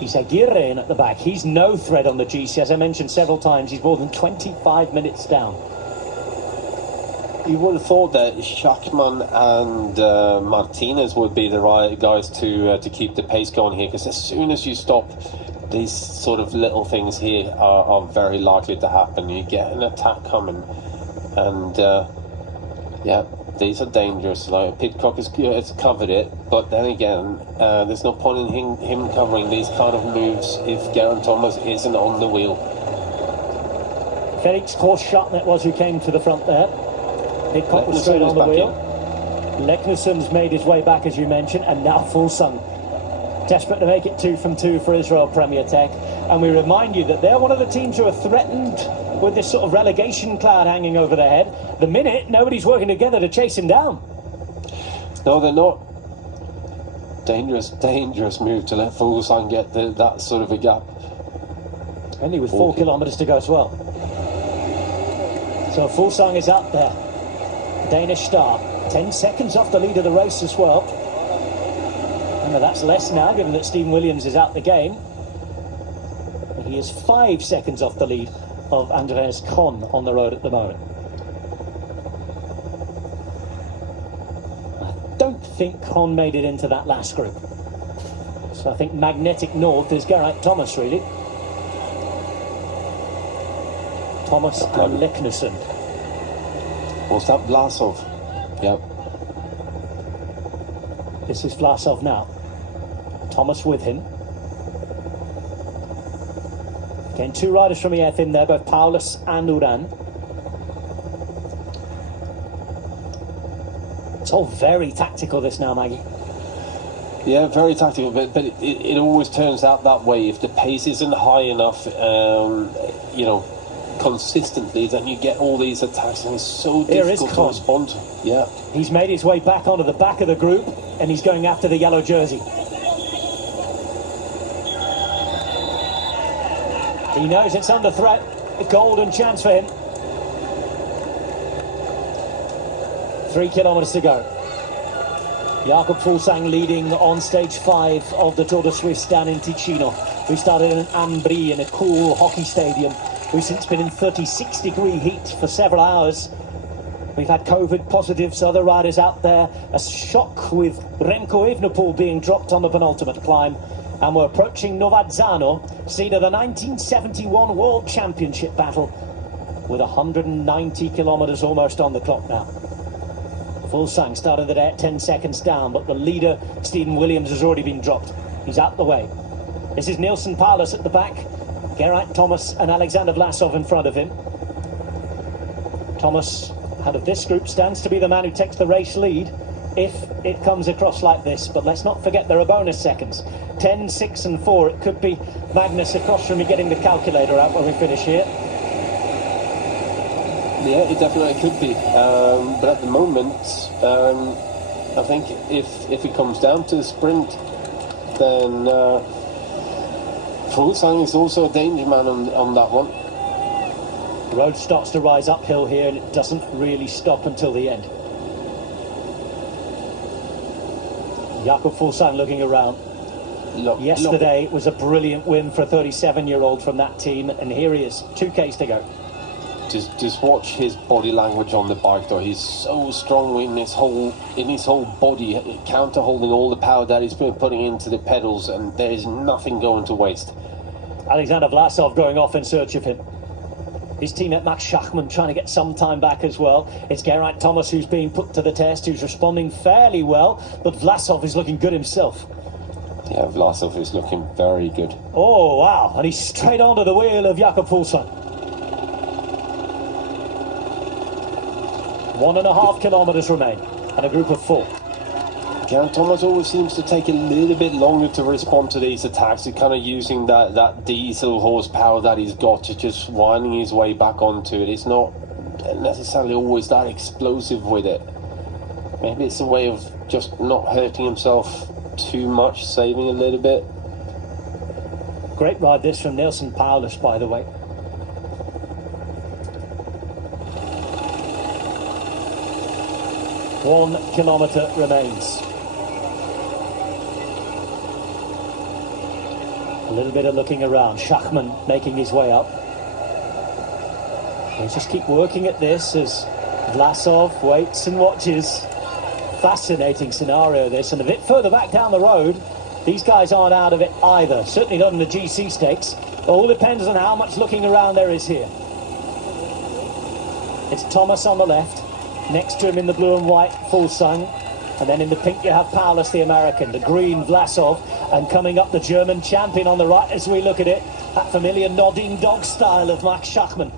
Aguirre in at the back. He's no threat on the GC. As I mentioned several times, he's more than 25 minutes down. You would have thought that Schachmann and Martinez would be the right guys to keep the pace going here, because as soon as you stop, these sort of little things here are very likely to happen. You get an attack coming, and yeah, these are dangerous. Like Pidcock has covered it, but then again, there's no point in him covering these kind of moves if Geraint Thomas isn't on the wheel. Felix Korschartner was who came to the front there. Pidcock was straight on the wheel. Leknesson's made his way back, as you mentioned, and now Fuglsang desperate to make it 2 from 2 for Israel Premier Tech. And we remind you that they're one of the teams who are threatened with this sort of relegation cloud hanging over their head. The minute, nobody's working together to chase him down. No, they're not. Dangerous move to let Fuglsang get that sort of a gap. Only with 4 kilometres to go as well. So Fuglsang is up there. Danish start. 10 seconds off the lead of the race as well. And that's less now, given that Stephen Williams is out the game. He is 5 seconds off the lead of Andreas Kohn on the road at the moment. I don't think Kohn made it into that last group. So I think magnetic north is Geraint Thomas, really. Thomas and Leknesson. Was that Vlasov? Yep. This is Vlasov now. Thomas with him. Again, 2 riders from EF in there, both Paulus and Uran. It's all very tactical, this now, Maggie. Yeah, very tactical, but it always turns out that way. If the pace isn't high enough, you know, consistently, then you get all these attacks, and it's so difficult to respond to. Yeah. He's made his way back onto the back of the group, and he's going after the yellow jersey. He knows it's under threat. A golden chance for him. 3 kilometres to go. Jakob Fuglsang leading on stage 5 of the Tour de Suisse down in Ticino. We started in Ambri in a cool hockey stadium. We've since been in 36-degree heat for several hours. We've had COVID positives, other riders out there. A shock with Remco Evenepoel being dropped on the penultimate climb. And we're approaching Novazzano, seat of the 1971 World Championship battle, with 190 kilometres almost on the clock now. Fuglsang started the day at 10 seconds down, but the leader, Stephen Williams, has already been dropped. He's out the way. This is Nielsen Paulus at the back. Geraint Thomas and Alexander Vlasov in front of him. Thomas, out of this group, stands to be the man who takes the race lead if it comes across like this. But let's not forget there are bonus seconds. 10, 6 and 4. It could be Magnus across from me getting the calculator out when we finish here. Yeah, it definitely could be. But at the moment, I think if it comes down to the sprint, then Fuglsang is also a danger man on that one. The road starts to rise uphill here, and it doesn't really stop until the end. Jakob Fuglsang looking around. Yesterday it was a brilliant win for a 37-year-old from that team, and here he is, 2Ks to go. Just watch his body language on the bike, though. He's so strong in his whole body, counter holding all the power that he's been putting into the pedals, and there is nothing going to waste. Alexander Vlasov going off in search of him. His teammate Max Schachmann trying to get some time back as well. It's Geraint Thomas who's being put to the test, who's responding fairly well, but Vlasov is looking good himself. Yeah, Vlasov is looking very good. Oh, wow. And he's straight onto the wheel of Jakob Fuglsang. 1.5 kilometres remain, and a group of 4. Geraint Thomas always seems to take a little bit longer to respond to these attacks. He's kind of using that diesel horsepower that he's got to just winding his way back onto it. It's not necessarily always that explosive with it. Maybe it's a way of just not hurting himself too much, saving a little bit. Great ride this from Nielsen Paulus, by the way. One kilometre remains. A little bit of looking around. Schachmann making his way up. They just keep working at this as Vlasov waits and watches. Fascinating scenario this, and a bit further back down the road, these guys aren't out of it either. Certainly not in the GC stakes. It all depends on how much looking around there is here. It's Thomas on the left. Next to him in the blue and white, Fulsang. And then in the pink you have Paulus, the American. The green, Vlasov. And coming up, the German champion on the right as we look at it. That familiar nodding dog style of Max Schachmann.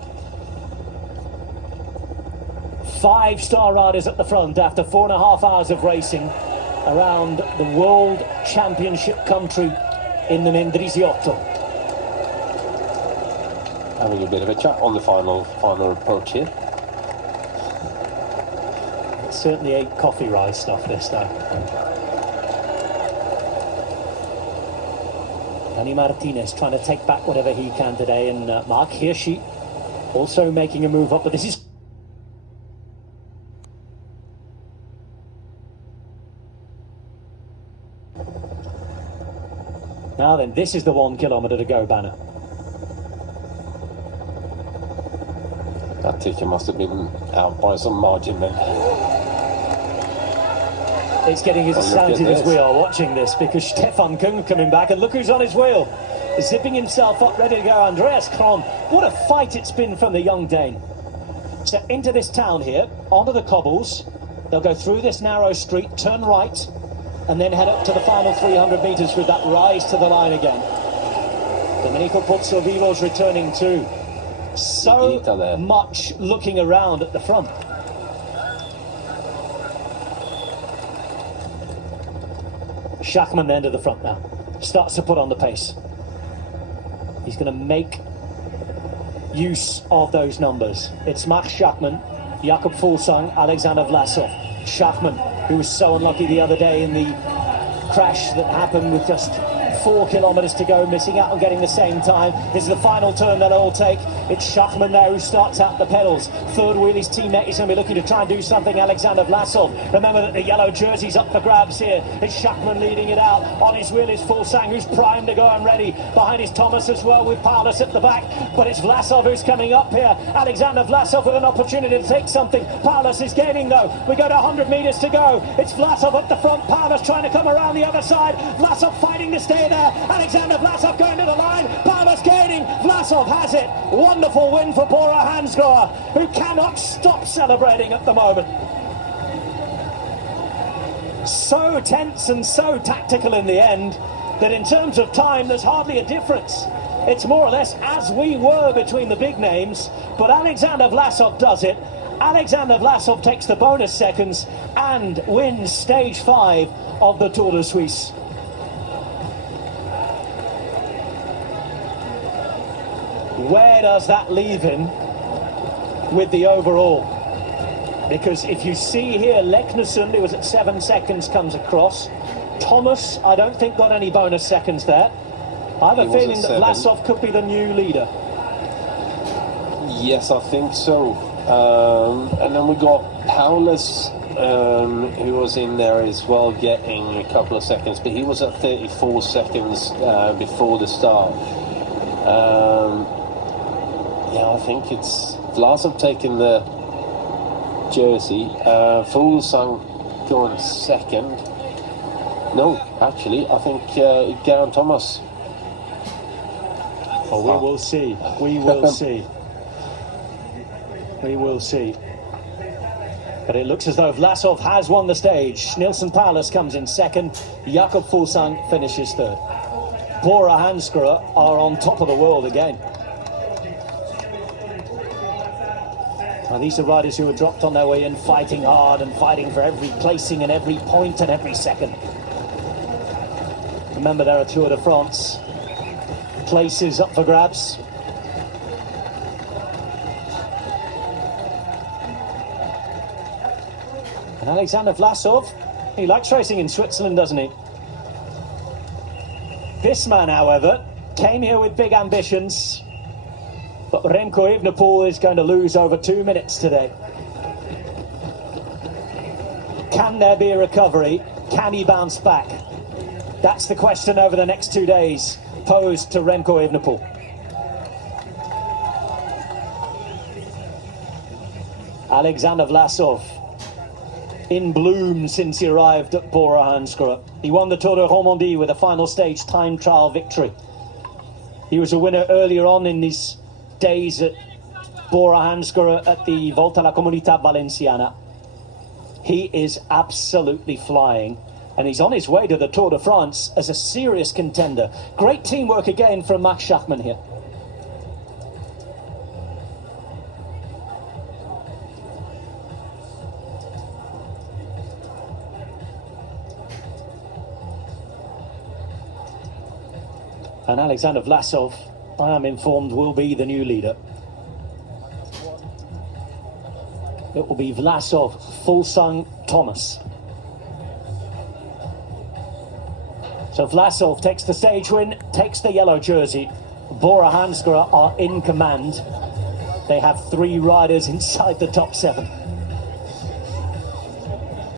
5 star riders at the front after 4.5 hours of racing around the World Championship country in the Mendrisiotto. Having a bit of a chat on the final approach here. It certainly ain't coffee ride stuff this time. Danny Martinez trying to take back whatever he can today, and Mark Hirschi also making a move up, but this is now then, this is the 1 kilometre to go banner. That ticket must have been out by some margin then. It's getting as excited as we are watching this, because Stefan Kung coming back, and look who's on his wheel. Zipping himself up, ready to go, Andreas Kron. What a fight it's been from the young Dane. So into this town here, onto the cobbles. They'll go through this narrow street, turn right, and then head up to the final 300 metres with that rise to the line again. Domenico Pozzovivo's returning too. So much looking around at the front. Schachmann then to the front now. Starts to put on the pace. He's going to make use of those numbers. It's Max Schachmann, Jakob Fuglsang, Alexander Vlasov. Schachmann, who was so unlucky the other day in the crash that happened with just 4 kilometres to go, missing out on getting the same time. This is the final turn that it'll take. It's Schachmann there who starts out the pedals. Third wheel, his teammate is going to be looking to try and do something, Alexander Vlasov. Remember that the yellow jersey's up for grabs here. It's Schachmann leading it out. On his wheel is Fulsang, who's primed to go and ready. Behind is Thomas as well, with Paulus at the back. But it's Vlasov who's coming up here. Alexander Vlasov with an opportunity to take something. Paulus is gaining though. We go to 100 metres to go. It's Vlasov at the front. Paulus trying to come around the other side. Vlasov fighting to stay there. Alexander Vlasov going to the line. Paulus gaining. Vlasov has it. Wonderful win for Bora Hansgrobe, who cannot stop celebrating at the moment. So tense and so tactical in the end that in terms of time there's hardly a difference. It's more or less as we were between the big names, but Alexander Vlasov does it. Alexander Vlasov takes the bonus seconds and wins stage 5 of the Tour de Suisse. Where does that leave him with the overall? Because if you see here, Leknesund, who was at 7 seconds, comes across. Thomas, I don't think got any bonus seconds there. I have a feeling that Vlasov could be the new leader. Yes, I think so. And then we got Paulus, who was in there as well, getting a couple of seconds, but he was at 34 seconds before the start. Yeah, I think it's Vlasov taking the jersey. Fulsang going second. No, actually, I think Geraint Thomas. Oh, we will see. We will see. We will see. But it looks as though Vlasov has won the stage. Nilsen Paulus comes in second. Jakob Fuglsang finishes third. Bora Hansgrobe are on top of the world again. Now, these are riders who were dropped on their way in, fighting hard and fighting for every placing and every point and every second. Remember, there are Tour de France places up for grabs. And Alexander Vlasov, he likes racing in Switzerland, doesn't he? This man, however, came here with big ambitions. But Remco Evenepoel is going to lose over 2 minutes today. Can there be a recovery? Can he bounce back? That's the question over the next 2 days. opposed to Remco Evenepoel. Alexander Vlasov, in bloom since he arrived at Bora Hansgrobe. He won the Tour de Romandie with a final stage time trial victory. He was a winner earlier on in his days at Bora Hansgrobe at the Volta a la Comunidad Valenciana. He is absolutely flying, and he's on his way to the Tour de France as a serious contender. Great teamwork again from Max Schachmann here. And Alexander Vlasov, I am informed, will be the new leader. It will be Vlasov, Fulsang, Thomas. So Vlasov takes the stage win, takes the yellow jersey. Bora Hansgrobe are in command. They have 3 riders inside the top 7.